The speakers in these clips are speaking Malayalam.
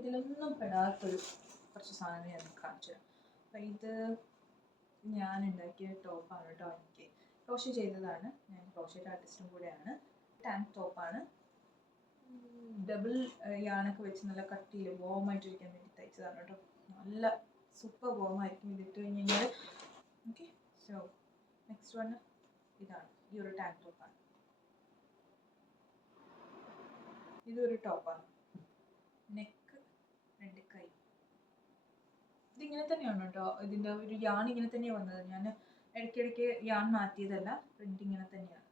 ഇതിലൊന്നും പെടാത്തൊരു കുറച്ച് സാധനങ്ങൾ ഞാൻ കാണിച്ചു തരാം. അപ്പം ഇത് ഞാൻ ഉണ്ടാക്കിയ ടോപ്പാണ് കേട്ടോ. എനിക്ക് ക്രോഷേ ചെയ്തതാണ്. ഞാൻ ക്രോഷേറ്റ് ആർട്ടിസ്റ്റും കൂടെയാണ്. ടാങ്ക് ടോപ്പാണ്. ഡബിൾ യാണൊക്കെ വെച്ച് നല്ല കട്ടിയിൽ വോമായിട്ടിരിക്കാൻ വേണ്ടി തയ്ച്ചതാണ് കേട്ടോ. നല്ല സൂപ്പർ വോമായിരിക്കും ഇതിട്ട് കഴിഞ്ഞ് കഴിഞ്ഞാൽ. ഓക്കെ, സോ നെക്സ്റ്റ് വൺ ഇതാണ്. ഈ ഒരു ടാങ്ക് ടോപ്പാണ്. ഇതൊരു ടോപ്പാണ്. നെക്ക്, 2 കൈ. ഇതിങ്ങനെ തന്നെയാണ് കേട്ടോ. ഇതിൻ്റെ ഒരു യാൺ ഇങ്ങനെ തന്നെയാണ് വന്നത്. ഞാൻ ഇടയ്ക്കിടയ്ക്ക് യാൺ മാറ്റിയതല്ല. പ്രിന്റ് ഇങ്ങനെ തന്നെയാണ്.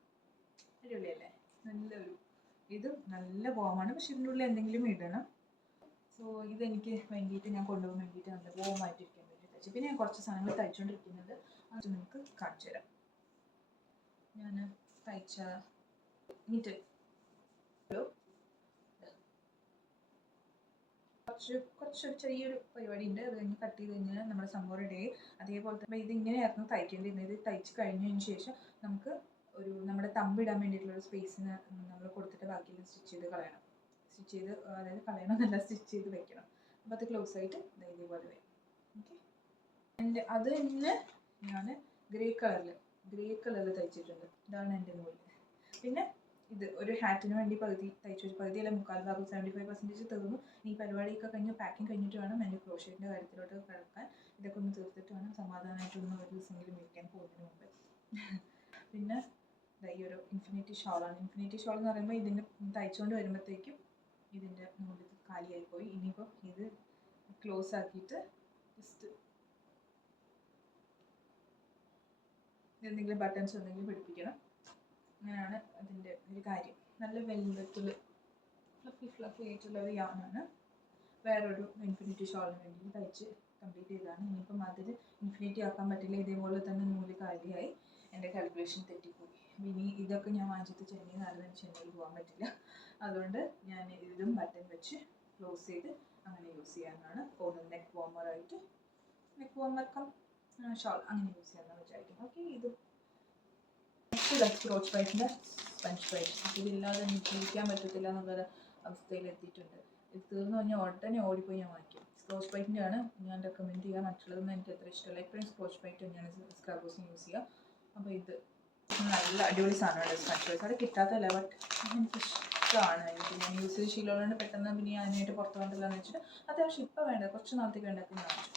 അടിപൊളിയല്ലേ? നല്ലൊരു ഇത് നല്ല വോമാണ്. പക്ഷെ ഇതിൻ്റെ ഉള്ളിൽ എന്തെങ്കിലും ഇടണം. സോ ഇതെനിക്ക് വേണ്ടിയിട്ട് ഞാൻ കൊണ്ടുപോകാൻ വേണ്ടിയിട്ട് നല്ല വോമായിട്ടിരിക്കാൻ വേണ്ടി തയ്ച്ചു. പിന്നെ ഞാൻ കുറച്ച് സാധനങ്ങൾ തയ്ച്ചുകൊണ്ടിരിക്കുന്നത് അത് നിങ്ങൾക്ക് കാണിച്ചു തരാം. ഞാൻ തയ്ച്ച നീറ്റ് കുറച്ചൊരു ചെറിയൊരു പരിപാടി ഉണ്ട്. അത് കഴിഞ്ഞ് കട്ട് ചെയ്ത് കഴിഞ്ഞാൽ നമ്മുടെ സംഭവം റെഡി ആയി. അതേപോലെ തന്നെ ഇതിങ്ങനെയായിരുന്നു തയ്ക്കേണ്ടിയിരുന്നത്. ഇത് തയ്ച്ച് കഴിഞ്ഞതിന് ശേഷം നമുക്ക് ഒരു നമ്മുടെ തമ്പിടാൻ വേണ്ടിയിട്ടുള്ളൊരു സ്പേസിന് നമ്മൾ കൊടുത്തിട്ട് ബാക്കിയെല്ലാം സ്റ്റിച്ച് ചെയ്ത് കളയണം. സ്റ്റിച്ച് ചെയ്ത് അതായത് കളയണമെന്നല്ല, സ്റ്റിച്ച് ചെയ്ത് വെക്കണം. അപ്പോൾ അത് ക്ലോസ് ആയിട്ട് ഇതേപോലെ വരും. ഓക്കെ, എൻ്റെ അത് തന്നെ ഞാൻ ഗ്രേ കളറിൽ തയ്ച്ചിട്ടുണ്ട്. ഇതാണ് എൻ്റെ നൂല്. പിന്നെ ഇത് ഒരു ഹാറ്റിന് വേണ്ടി തയ്ച്ചു. പകുതിയല്ല, 3/4 ഭാഗം 75% തീർന്നു. ഈ പരിപാടിയൊക്കെ കഴിഞ്ഞ് പാക്കിങ് കഴിഞ്ഞിട്ട് വേണം എൻ്റെ ക്രോഷേറ്റിൻ്റെ കാര്യത്തിലോട്ട് കിടക്കാൻ. ഇതൊക്കെ ഒന്ന് തീർത്തിട്ട് വേണം സമാധാനമായിട്ടൊന്ന് ഒരു ദിവസമെങ്കിലും വിൽക്കാൻ പോകുന്നതിന് മുമ്പ്. പിന്നെ ഈ ഒരു ഇൻഫിനിറ്റി ഷോളാണ്. ഇൻഫിനിറ്റി ഷോൾ എന്ന് പറയുമ്പോൾ ഇതിൻ്റെ തയ്ച്ചുകൊണ്ട് വരുമ്പോഴത്തേക്കും ഇതിൻ്റെ നൂല് കാലിയായിപ്പോയി. ഇനിയിപ്പോൾ ഇത് ക്ലോസ് ആക്കിയിട്ട് ജസ്റ്റ് എന്തെങ്കിലും ബട്ടൺസ് എന്തെങ്കിലും പിടിപ്പിക്കണം. അങ്ങനെയാണ് അതിൻ്റെ ഒരു കാര്യം. നല്ല വെൽവെറ്റിൽ ഫ്ലഫി ആയിട്ടുള്ള ഒരു യാണാണ്. വേറൊരു ഇൻഫിനിറ്റി ഷോളിന് വേണ്ടി തയ്ച്ച് കംപ്ലീറ്റ് ചെയ്തതാണ്. ഇനിയിപ്പം അതിൽ ഇൻഫിനിറ്റി ആക്കാൻ പറ്റില്ല. ഇതേപോലെ തന്നെ നൂല് കാലിയായി. എൻ്റെ കാൽക്കുലേഷൻ തെറ്റിപ്പോയി. ഇനി ഇതൊക്കെ ഞാൻ വാങ്ങിച്ചിട്ട് ചെന്നൈയിൽ പോകാൻ പറ്റില്ല. അതുകൊണ്ട് ഞാൻ ഇതിലും ബട്ടൺ വെച്ച് ക്ലോസ് ചെയ്ത് അങ്ങനെ യൂസ് ചെയ്യാനാണ് പോകുന്നത്. നെക്ക് വാർമർ കം ഷോൾ അങ്ങനെ യൂസ് ചെയ്യാമെന്ന് വിചാരിക്കുന്നു. ഓക്കെ, ഇത് ക്രോച്ച് പൈറ്റിൻ്റെ സ്പഞ്ച് പൈറ്റ്. ഇതില്ലാതെ എനിക്ക് ജീവിക്കാൻ പറ്റത്തില്ല എന്നുള്ളൊരു അവസ്ഥയിൽ എത്തിയിട്ടുണ്ട്. ഇത് തീർന്നു കഴിഞ്ഞാൽ ഉടനെ ഓടിപ്പോയി ഞാൻ വാങ്ങിക്കും. സ്ക്രോച്ച് പൈറ്റിൻ്റെ ആണ് ഞാൻ റെക്കമെൻഡ് ചെയ്യുക. മറ്റുള്ളതൊന്നും എനിക്ക് അത്ര ഇഷ്ടമല്ല. എപ്പോഴും സ്ക്രോച്ച് പൈറ്റ് തന്നെയാണ് സ്ക്രബേഴ്സിന് യൂസ് ചെയ്യുക. അപ്പോൾ ഇത് നല്ല അടിപൊളി സാധനമാണ് സ്പഞ്ച് പൈറ്റ്. അത് കിട്ടാത്തല്ല, ബട്ട് എനിക്ക് ഇഷ്ടമാണ്. ഞാൻ യൂസ് ചെയ്ത് ശീലമുള്ളതുകൊണ്ട് പെട്ടെന്ന് പിന്നെ അതിനായിട്ട് പുറത്ത് കൊണ്ടല്ലോ എന്ന് വെച്ചിട്ട് അത്യാവശ്യം ഇപ്പോൾ വേണ്ട കുറച്ച് നാളത്തേക്ക് വേണ്ടപ്പോൾ വാങ്ങിച്ചു.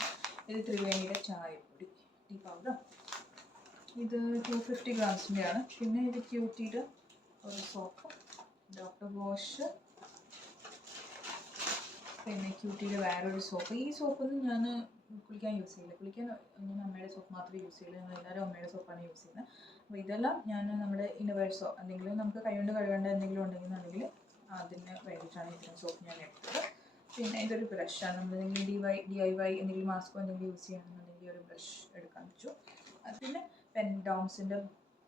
ഇത് ത്രിവേണിയുടെ ചായപ്പൊടി ടീ പൗഡർ. ഇത് 250 ഗ്രാംസിൻ്റെയാണ്. പിന്നെ ഇത് ക്യൂട്ടിയുടെ ഒരു സോപ്പ്, ഡോക്ടർ വാഷ്. പിന്നെ ക്യൂട്ടിയുടെ വേറൊരു സോപ്പ്. ഈ സോപ്പൊന്നും ഞാൻ കുളിക്കാൻ യൂസ് ചെയ്യില്ല. കുളിക്കാൻ ഞാൻ അമ്മയുടെ സോപ്പ് മാത്രമേ യൂസ് ചെയ്യുള്ളൂ. ഞങ്ങൾ എല്ലാവരും അമ്മയുടെ സോപ്പാണ് യൂസ് ചെയ്യുന്നത്. അപ്പോൾ ഇതെല്ലാം ഞാൻ നമ്മുടെ ഇന്നവേഴ്സോ എന്തെങ്കിലും നമുക്ക് കൈകൊണ്ട് കഴുകേണ്ട എന്തെങ്കിലും ഉണ്ടെങ്കിൽ അതിന് വേണ്ടിയിട്ടാണ് ഇത്രയും സോപ്പ് ഞാൻ എടുത്തത്. പിന്നെ ഇതൊരു ബ്രഷാണ്. നമ്മളെന്തെങ്കിലും DIY എന്തെങ്കിലും മാസ്കോ എന്തെങ്കിലും യൂസ് ചെയ്യണമെന്നുണ്ടെങ്കിൽ ഒരു ബ്രഷ് എടുക്കാൻ പറ്റും. പിന്നെ പെൻ, ഡോംസിൻ്റെ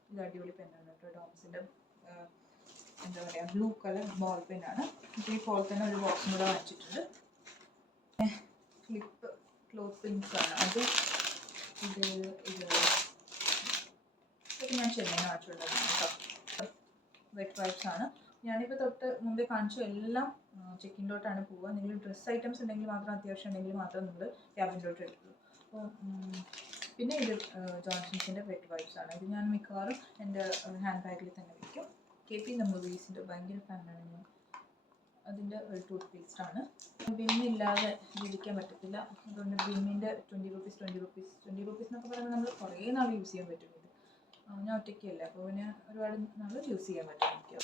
ഇത് അടിപൊളി പെന്നാണ് കേട്ടോ. ഡോംസിൻ്റെ എന്താ പറയുക, ബ്ലൂ കളർ ബോൾ പെന്നാണ്. ഇതേപോലെ തന്നെ ഒരു ബോക്സും കൂടെ വാങ്ങിച്ചിട്ടുണ്ട്. ഫ്ലിപ്പ് ക്ലോത്ത് പിൻസാണ്. അത് ഇതൊക്കെ ഞാൻ ചെന്നൈയിൽ വാങ്ങിച്ചിട്ടുള്ളതാണ് കേട്ടോ. വെറ്റ് വൈപ്സ് ആണ്. ഞാനിപ്പോൾ തൊട്ട് മുമ്പേ കാണിച്ചു എല്ലാം ചെക്കിൻ്റോട്ടാണ് പോവുക. എന്തെങ്കിലും ഡ്രസ്സ് ഐറ്റംസ് ഉണ്ടെങ്കിൽ മാത്രം, അത്യാവശ്യം ഉണ്ടെങ്കിൽ മാത്രം നമ്മൾ ക്യാബിൻ്റോട്ട് എടുക്കുള്ളൂ. അപ്പോൾ പിന്നെ ഇത് ജോൺസൺസിൻ്റെ വെറ്റ് വൈപ്സ് ആണ്. ഇത് ഞാൻ മിക്കവാറും എൻ്റെ ഹാൻഡ് ബാഗിൽ തന്നെ വയ്ക്കും. KP മൂവീസിൻ്റെ ഭയങ്കര ഫാനാണ് ഞാൻ. അതിൻ്റെ ഒരു ടൂത്ത് പേസ്റ്റാണ്. ബിന്നില്ലാതെ ജീവിക്കാൻ പറ്റത്തില്ല. അതുകൊണ്ട് ബിന്നിൻ്റെ 20 rupees എന്നൊക്കെ പറയുമ്പോൾ നമ്മൾ കുറേ നാൾ യൂസ് ചെയ്യാൻ പറ്റും. ഇത് ഞാൻ ഒറ്റയ്ക്കല്ല, അപ്പോൾ പിന്നെ ഒരുപാട് നാൾ യൂസ് ചെയ്യാൻ പറ്റും എനിക്ക്.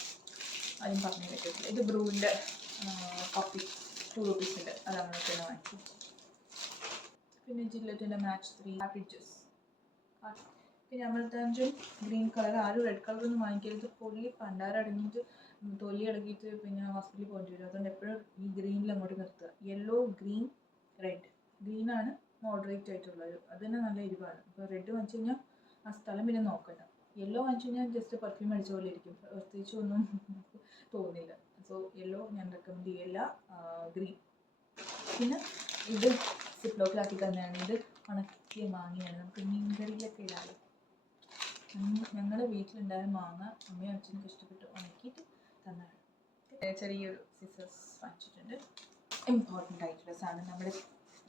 അതും പറഞ്ഞു പറ്റത്തില്ല. ഇത് ബ്രൂവിൻ്റെ കോഫി 2 rupeesൻ്റെ, അതാണ് തന്നെ വാങ്ങിച്ചു. പിന്നെ ജില്ലറ്റിൻ്റെ മാച്ച് 3 കാർട്രിഡ്ജസ്. പിന്നെ അമൃതാഞ്ജൻ ഗ്രീൻ കളർ. ആരും റെഡ് കളറൊന്നും വാങ്ങിക്കരുത്. പൊള്ളി പണ്ടാരടങ്ങിയിട്ട് തൊലി അടങ്ങിയിട്ട് പിന്നെ ഹോസ്പിറ്റലിൽ പോകേണ്ടി വരും. അതുകൊണ്ട് എപ്പോഴും ഈ ഗ്രീനിൽ അങ്ങോട്ട് നിർത്തുക. Yellow, green, red. ഗ്രീനാണ് മോഡറേറ്റ് ആയിട്ടുള്ളത്, അത് തന്നെ നല്ല എരിവാണ്. അപ്പോൾ റെഡ് വാങ്ങിച്ചു കഴിഞ്ഞാൽ ആ സ്ഥലം പിന്നെ നോക്കണ്ട. യെല്ലോ വാങ്ങിച്ചു കഴിഞ്ഞാൽ ജസ്റ്റ് പെർഫ്യൂം അടിച്ച പോലെ ഇരിക്കും, പ്രത്യേകിച്ച് ഒന്നും തോന്നില്ല. സോ യെല്ലോ ഞാൻ റെക്കമെൻഡ് ചെയ്യില്ല. ഗ്രീൻ. പിന്നെ ഇത് സിപ്ലോക്കിലാക്കി തന്നെയാണ്. ഇത് ഉണക്കിയ മാങ്ങയാണ്. നമുക്ക് മീൻകറിയിലൊക്കെ ഇടാറ്. ഞങ്ങളുടെ വീട്ടിലുണ്ടായ മാങ്ങ അമ്മയും അച്ഛനൊക്കെ ഇഷ്ടപ്പെട്ട് ഉണക്കിയിട്ട് തന്നാണ്. ചെറിയൊരു സിസേഴ്സ് വാങ്ങിച്ചിട്ടുണ്ട്. ഇമ്പോർട്ടൻ്റ് ആയിട്ടുള്ള സാധനം നമ്മുടെ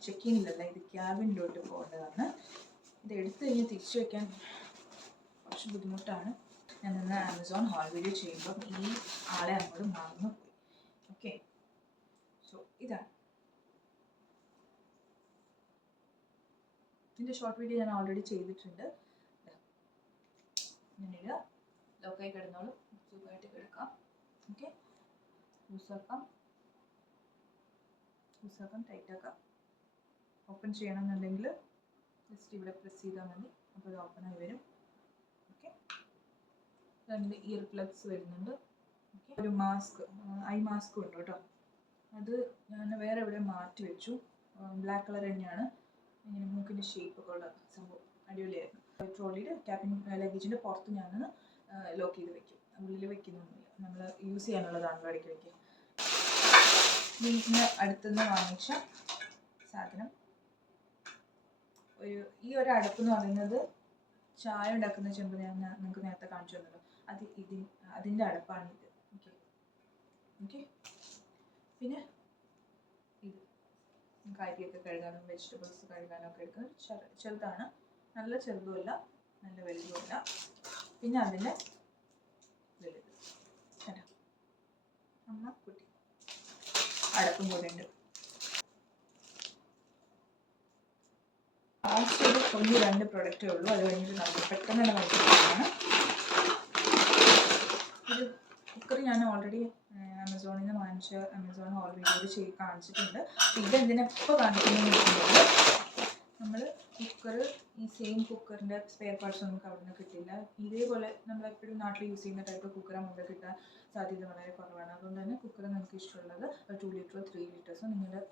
ചെക്കിങ്ങിലല്ല, ഇത് ക്യാബിനിലോട്ട് പോകേണ്ടതാണ്. ഇത് എടുത്തു കഴിഞ്ഞ് തിരിച്ചു വയ്ക്കാൻ കുറച്ച് ബുദ്ധിമുട്ടാണ്. ഞാൻ ഇന്ന് ആമസോൺ ഹോൾ വീഡിയോ ചെയ്യുമ്പം ഈ ആളെ അങ്ങോട്ട് മറന്നു പോയി. ഓക്കെ, സോ ഇതാണ് ഇതിൻ്റെ ഷോർട്ട് വീഡിയോ ഞാൻ ഓൾറെഡി ചെയ്തിട്ടുണ്ട്. ഞാനിത് ലോക്കായി കിടന്നോളും, സുഖമായിട്ട് കിടക്കാം. ഓക്കെ, ലൂസാക്കാം, ടൈറ്റാക്കാം. ഓപ്പൺ ചെയ്യണമെന്നുണ്ടെങ്കിൽ ജസ്റ്റ് ഇവിടെ പ്രസ് ചെയ്താൽ മതി, അപ്പോൾ ഇത് ഓപ്പണായി വരും. ഓക്കെ, 2 ഇയർ പ്ലഗ്സ് വരുന്നുണ്ട്. ഓക്കെ, ഒരു മാസ്ക്, ഐ മാസ്ക് ഉണ്ട് കേട്ടോ. അത് ഞാൻ വേറെ എവിടെ മാറ്റി വെച്ചു. ബ്ലാക്ക് കളർ തന്നെയാണ്, ഇങ്ങനെ മൂക്കിൻ്റെ ഷേപ്പൊക്കെ ഉള്ള സംഭവം, അടിപൊളിയായിരുന്നു. ട്രോളിയുടെ ക്യാബിൻ ലഗേജിൻ്റെ പുറത്ത് ഞാനൊന്ന് ലോക്ക് ചെയ്ത് വെക്കും, ഉള്ളിൽ വെക്കുന്നൊന്നുമില്ല, നമ്മൾ യൂസ് ചെയ്യാനുള്ളതാണല്ലോ ഇടയ്ക്ക് വയ്ക്കുക. വീട്ടിന് അടുത്തുനിന്ന് വാങ്ങിച്ച സാധനം, ഈ ഒരു അടുപ്പെന്ന് പറയുന്നത് ചായ ഉണ്ടാക്കുന്ന ചെമ്പ് ഞാൻ നിങ്ങൾക്ക് നേരത്തെ കാണിച്ചു തന്നല്ലോ, അതിൻ്റെ അടുപ്പാണിത്. ഓക്കെ ഓക്കെ, പിന്നെ ഇത് കാരിയൊക്കെ കഴുകാനും വെജിറ്റബിൾസ് കഴുകാനൊക്കെ എടുക്കുന്നത് ചെറുതാണ്, നല്ല ചെറുതുമല്ല നല്ല വലുതുമല്ല. പിന്നെ അതിൻ്റെ വലുത് കേട്ടോ, അമ്മ കുട്ടി അടപ്പും കൂടെ ഉണ്ട്. ലാസ്റ്റ് ഒരു 2 പ്രൊഡക്റ്റേ ഉള്ളൂ, അത് കഴിഞ്ഞിട്ട് നമുക്ക് പെട്ടെന്ന് തന്നെ നോക്കിയിട്ടാണ്. ഇത് കുക്കർ ഞാൻ ഓൾറെഡി ആമസോണിൽ നിന്ന് വാങ്ങിച്ച ആമസോൺ ഹോൾ വീഡിയോയിൽ കാണിച്ചിട്ടുണ്ട്. ഇതെന്തിനെപ്പോൾ കാണിക്കുന്നതെന്ന് വെച്ചിട്ടുണ്ടെങ്കിൽ, നമ്മൾ കുക്കർ, ഈ സെയിം കുക്കറിൻ്റെ സ്പെയർ പാർട്സ് നമുക്ക് അവിടെ നിന്ന് കിട്ടില്ല. ഇതേപോലെ നമ്മളെപ്പോഴും നാട്ടിൽ യൂസ് ചെയ്യുന്ന ടൈപ്പ് കുക്കർ നമുക്ക് കിട്ടാൻ സാധ്യത വളരെ കുറവാണ്. അതുകൊണ്ട് തന്നെ കുക്കർ നിങ്ങൾക്ക് ഇഷ്ടമുള്ളത് 2 ലിറ്ററോ 3 ലിറ്റേഴ്സോ നിങ്ങൾ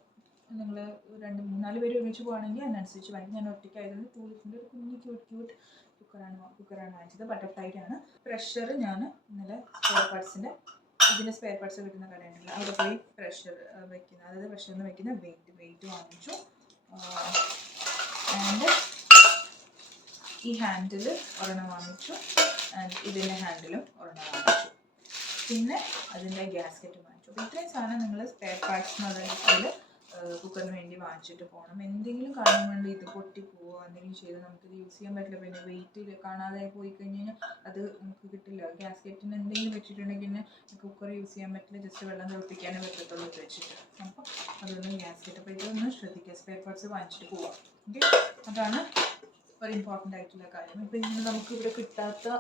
2-3-4 പേര് ഒരുമിച്ച് പോകുകയാണെങ്കിൽ അതിനനുസരിച്ച് വാങ്ങിക്കും. ഞാൻ ഒറ്റയ്ക്കായതുകൊണ്ട് 2 ലിറ്ററിൻ്റെ ഒരു കുഞ്ഞ് ക്യൂട്ട് കുക്കറാണ് വാങ്ങിച്ചത്. ബട്ടർഫ്ലൈയുടെ ആണ്. പ്രഷർ ഞാൻ ഇന്നലെ സ്പെയർ പാർട്സിൻ്റെ ഇതിൻ്റെ സ്പെയർ പാർട്സ് കിട്ടുന്ന കടയുണ്ടല്ലോ, അവിടെ പോയി പ്രഷർ വയ്ക്കുന്ന, അതായത് പ്രഷറിന് വയ്ക്കുന്ന വെയിറ്റ് വാങ്ങിച്ചു. ആൻഡ് ഈ ഹാൻഡിൽ ഒരെണ്ണം വാങ്ങിച്ചു, ആൻഡ് ഇതിൻ്റെ ഹാൻഡിലും ഒരെണ്ണം വാങ്ങിച്ചു. പിന്നെ അതിൻ്റെ ഗ്യാസ്കറ്റ് വാങ്ങിച്ചു. അപ്പോൾ ഇത്രയും സാധനം നിങ്ങൾ സ്പെയർ പാർട്സ് എന്നുള്ള രീതിയിൽ കുക്കറിന് വേണ്ടി വാങ്ങിച്ചിട്ട് പോകണം. എന്തെങ്കിലും കാരണം കൊണ്ട് ഇത് പൊട്ടിപ്പോവോ എന്തെങ്കിലും ചെയ്ത് നമുക്കിത് യൂസ് ചെയ്യാൻ പറ്റില്ല. പിന്നെ വെയിറ്റ് കാണാതെ പോയി കഴിഞ്ഞ് കഴിഞ്ഞാൽ അത് നമുക്ക് കിട്ടില്ല. ഗ്യാസ്കറ്റിന് എന്തെങ്കിലും വെച്ചിട്ടുണ്ടെങ്കിൽ പിന്നെ കുക്കർ യൂസ് ചെയ്യാൻ പറ്റില്ല, ജസ്റ്റ് വെള്ളം തിളപ്പിക്കാനേ പറ്റത്തുള്ളൂ ഇത് വെച്ചിട്ട്. അപ്പോൾ അതൊന്നും ഗ്യാസ്കറ്റ്, അപ്പോൾ ഇതൊന്ന് ശ്രദ്ധിക്കുക, സ്പെയർ പാർട്സ് വാങ്ങിച്ചിട്ട് പോവാം. ഓക്കെ, അതാണ് ഒരു ഇമ്പോർട്ടൻ്റ് ആയിട്ടുള്ള കാര്യം. ഇപ്പോൾ ഇങ്ങനെ നമുക്ക് ഇവിടെ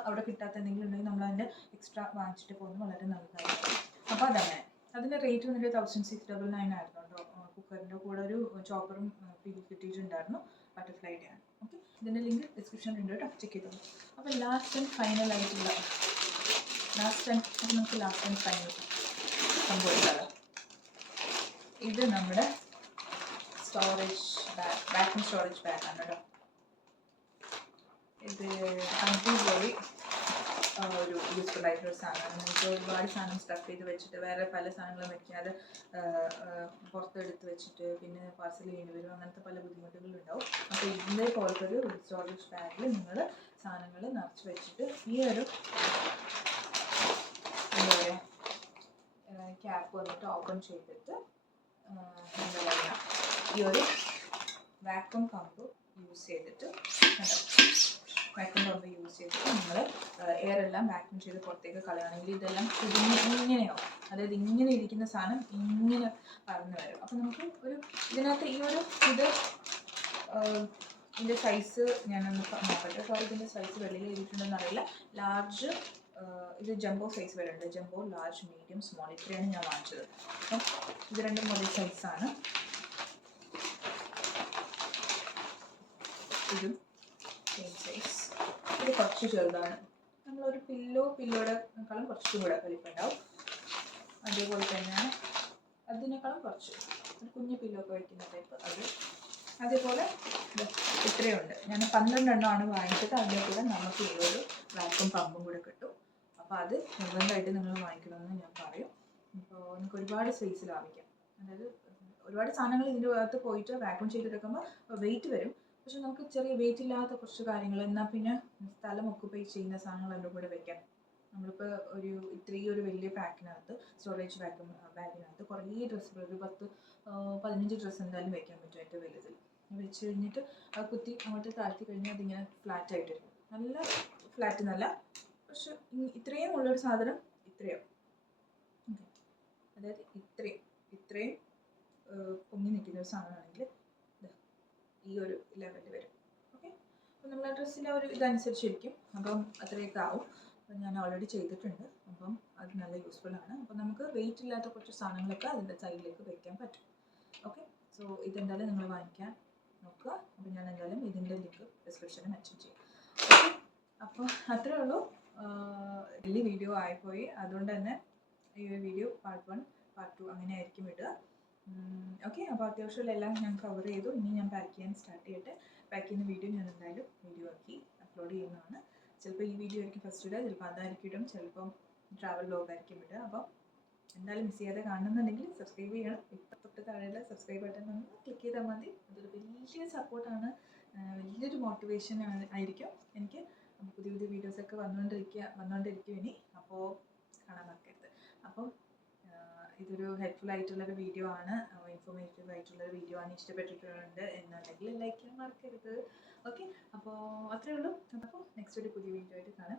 അവിടെ കിട്ടാത്ത എന്തെങ്കിലും ഉണ്ടെങ്കിൽ നമ്മൾ അതിൻ്റെ എക്സ്ട്രാ വാങ്ങിച്ചിട്ട് പോകുന്നത് വളരെ നല്ലതായിരിക്കും. അപ്പോൾ അതങ്ങനെ അതിൻ്റെ റേറ്റ് വന്നിട്ട് 1699 ആയിരുന്നു കേട്ടോ. കുക്കറിൻ്റെ കൂടെ ഒരു ചോപ്പറും കിട്ടിയിട്ടുണ്ടായിരുന്നു, ബട്ടർഫ്ലൈയുടെ ആണ്. ഓക്കെ, ഇതിൻ്റെ ലിങ്ക് ഡിസ്ക്രിപ്ഷനിൽ ഉണ്ട് കേട്ടോ, ചെക്ക് ചെയ്തോളൂ. അപ്പോൾ ലാസ്റ്റ് ആൻഡ് ഫൈനൽ സംഭവിക്കാറ്, ഇത് നമ്മുടെ സ്റ്റോറേജ് വാക്യൂം സ്റ്റോറേജ് ബാഗാണ് കേട്ടോ. ഇത് അടിപൊളി ഒരു യൂസ്ഫുൾ ആയിട്ടുള്ള സാധനമാണ്. നമുക്ക് ഒരുപാട് സാധനം സ്റ്റഫ് ചെയ്ത് വെച്ചിട്ട് വേറെ പല സാധനങ്ങളും വെക്കാതെ പുറത്തെടുത്ത് വെച്ചിട്ട് പിന്നെ പാർസൽ ചെയ്യേണ്ടി വരും, അങ്ങനത്തെ പല ബുദ്ധിമുട്ടുകളുണ്ടാവും. അപ്പോൾ ഇതിൻ്റെ പോലത്തെ ഒരു സ്റ്റോറേജ് ബാഗിൽ നിങ്ങൾ സാധനങ്ങൾ നിറച്ച് വെച്ചിട്ട് ഈ ഒരു എന്താ പറയുക ക്യാപ്പ് വന്നിട്ട് ഓപ്പൺ ചെയ്തിട്ട് എന്താ പറയുക ഈ ഒരു വാക്യൂം പമ്പ് യൂസ് ചെയ്തിട്ട് നിങ്ങൾ എയർ എല്ലാം വാക്യൂം ചെയ്ത് പുറത്തേക്ക് കളയുകയാണെങ്കിൽ ഇതെല്ലാം ഇങ്ങനെയാവും. അതായത് ഇങ്ങനെ ഇരിക്കുന്ന സാധനം ഇങ്ങനെ പറന്ന് വരും. അപ്പോൾ നമുക്ക് ഇതിനകത്ത് ഇതിൻ്റെ സൈസ് ഞാനൊന്ന് നോക്കട്ടെ. സോറി, ഇതിൻ്റെ സൈസ് വെളിയിൽ എഴുതിയിട്ടുണ്ടെന്ന് അറിയില്ല. ലാർജ്, ഇത് ജംബോ സൈസ് വരുന്നുണ്ട്, ജംബോ, ലാർജ്, മീഡിയം, സ്മോൾ, ഇത്രയാണ് ഞാൻ വാങ്ങിച്ചത്. അപ്പം ഇത് രണ്ടും ഒരേ സൈസാണ്. ഇതും സെയിം സൈസ്. ഇത് കുറച്ച് ചെറുതാണ്, നമ്മളൊരു പില്ലോടേക്കാളും കുറച്ചും കൂടെ വലിപ്പമുണ്ടാവും. അതേപോലെ തന്നെയാണ് അതിനേക്കാളും കുറച്ച് ഒരു കുഞ്ഞു പില്ലോ ഒക്കെ വയ്ക്കുന്ന ടൈപ്പ് അത്. അതേപോലെ ഇത്രയുണ്ട്. ഞാൻ 12 എണ്ണമാണ് വാങ്ങിച്ചത്. അതിൻ്റെ കൂടെ നമുക്ക് ഈ ഒരു വാക്യൂം പമ്പും കൂടെ കിട്ടും. അപ്പോൾ അത് നിർബന്ധമായിട്ട് നിങ്ങൾ വാങ്ങിക്കണമെന്ന് ഞാൻ പറയും. ഇപ്പോൾ നമുക്ക് ഒരുപാട് സ്പേസ് ലാഭിക്കാം. അതായത് ഒരുപാട് സാധനങ്ങൾ ഇതിൻ്റെ അകത്ത് പോയിട്ട് വാക്യൂം ചെയ്തെടുക്കുമ്പോൾ വെയിറ്റ് വരും, പക്ഷെ നമുക്ക് ചെറിയ വെയിറ്റ് ഇല്ലാത്ത കുറച്ച് കാര്യങ്ങൾ, എന്നാൽ പിന്നെ സ്ഥലം ഒക്കുപൈ ചെയ്യുന്ന സാധനങ്ങൾ അതിൻ്റെ കൂടെ വെക്കാം. നമ്മളിപ്പോൾ ഇത്രയും വലിയ പാക്കിനകത്ത് സ്റ്റോറേജ് ബാഗിനകത്ത് കുറേ ഡ്രസ്സുകൾ ഒരു 15 ഡ്രസ്സ് എന്തായാലും വെക്കാൻ പറ്റും ഏറ്റവും വലുതിൽ. വെച്ച് കഴിഞ്ഞിട്ട് ആ കുത്തി അങ്ങോട്ട് താഴ്ത്തി കഴിഞ്ഞാൽ അതിങ്ങനെ ഫ്ലാറ്റ് ആയിട്ടിരിക്കും. നല്ല ഫ്ലാറ്റ് എന്നല്ല, പക്ഷെ ഇത്രയും ഉള്ളൊരു സാധനം ഇത്രയും, അതായത് ഇത്രയും പൊങ്ങി നിൽക്കുന്ന ഒരു സാധനമാണെങ്കിൽ ഈ ഒരു ലെവലിൽ വരും. ഓക്കെ, അപ്പോൾ നമ്മൾ ആ ഡ്രസ്സിൻ്റെ ഒരു ഇതനുസരിച്ചിരിക്കും. അപ്പം അത്രയൊക്കെ ആവും. അപ്പം ഞാൻ ഓൾറെഡി ചെയ്തിട്ടുണ്ട്. അപ്പം അത് നല്ല യൂസ്ഫുൾ ആണ്. അപ്പം നമുക്ക് വെയിറ്റ് ഇല്ലാത്ത കുറച്ച് സാധനങ്ങളൊക്കെ അതിൻ്റെ സൈഡിലേക്ക് വെക്കാൻ പറ്റും. ഓക്കെ, സോ ഇതെന്തായാലും നിങ്ങൾ വാങ്ങിക്കാൻ നോക്കുക. അപ്പം ഞാൻ എന്തായാലും ഇതിൻ്റെ ലിങ്ക് ഡിസ്ക്രിപ്ഷനിൽ മെൻഷൻ ചെയ്യും. ഓക്കെ, അപ്പോൾ അത്രേ ഉള്ളൂ. വലിയ വീഡിയോ ആയിപ്പോയി, അതുകൊണ്ട് തന്നെ ഈ ഒരു വീഡിയോ പാർട്ട് 1 പാർട്ട് 2 അങ്ങനെ ആയിരിക്കും ഇടുക. ഓക്കെ, അപ്പോൾ അത്യാവശ്യമുള്ള എല്ലാം ഞാൻ കവർ ചെയ്തു. ഇനി ഞാൻ പാക്ക് ചെയ്യാൻ സ്റ്റാർട്ട് ചെയ്യട്ടെ. പാക്ക് ചെയ്യുന്ന വീഡിയോ ഞാൻ എന്തായാലും വീഡിയോ ആക്കി അപ്ലോഡ് ചെയ്യുന്നതാണ്. ചിലപ്പോൾ ഈ വീഡിയോ ആയിരിക്കും ഫസ്റ്റ് ഇടുക, ചിലപ്പോൾ അതായിരിക്കും ഇടും, ചിലപ്പം ട്രാവൽ വ്ലോഗായിരിക്കും ഇടുക. അപ്പം എന്തായാലും മിസ് ചെയ്യാതെ കാണുന്നുണ്ടെങ്കിൽ സബ്സ്ക്രൈബ് ചെയ്യണം. ഇപ്പം തൊട്ട് താഴെയുള്ള സബ്സ്ക്രൈബ് ബട്ടൺ ഒന്ന് ക്ലിക്ക് ചെയ്താൽ മതി. അതൊരു വലിയ സപ്പോർട്ടാണ്, വലിയൊരു മോട്ടിവേഷൻ ആയിരിക്കും എനിക്ക്. പുതിയ വീഡിയോസൊക്കെ വന്നുകൊണ്ടിരിക്കും ഇനി. അപ്പോൾ കാണാൻ മറക്കരുത്. അപ്പം ഇതൊരു ഹെൽപ്ഫുൾ ആയിട്ടുള്ളൊരു വീഡിയോ ആണ്, ഇൻഫോർമേറ്റീവ് ആയിട്ടുള്ളൊരു വീഡിയോ ആണ്. ഇഷ്ടപ്പെട്ടിട്ടുണ്ട് എന്നുണ്ടെങ്കിൽ ലൈക്ക് ചെയ്യാൻ മറക്കരുത്. ഓക്കെ, അപ്പോൾ അത്രയേ ഉള്ളൂ. അപ്പോൾ നെക്സ്റ്റ് ഒരു പുതിയ വീഡിയോ ആയിട്ട് കാണാം.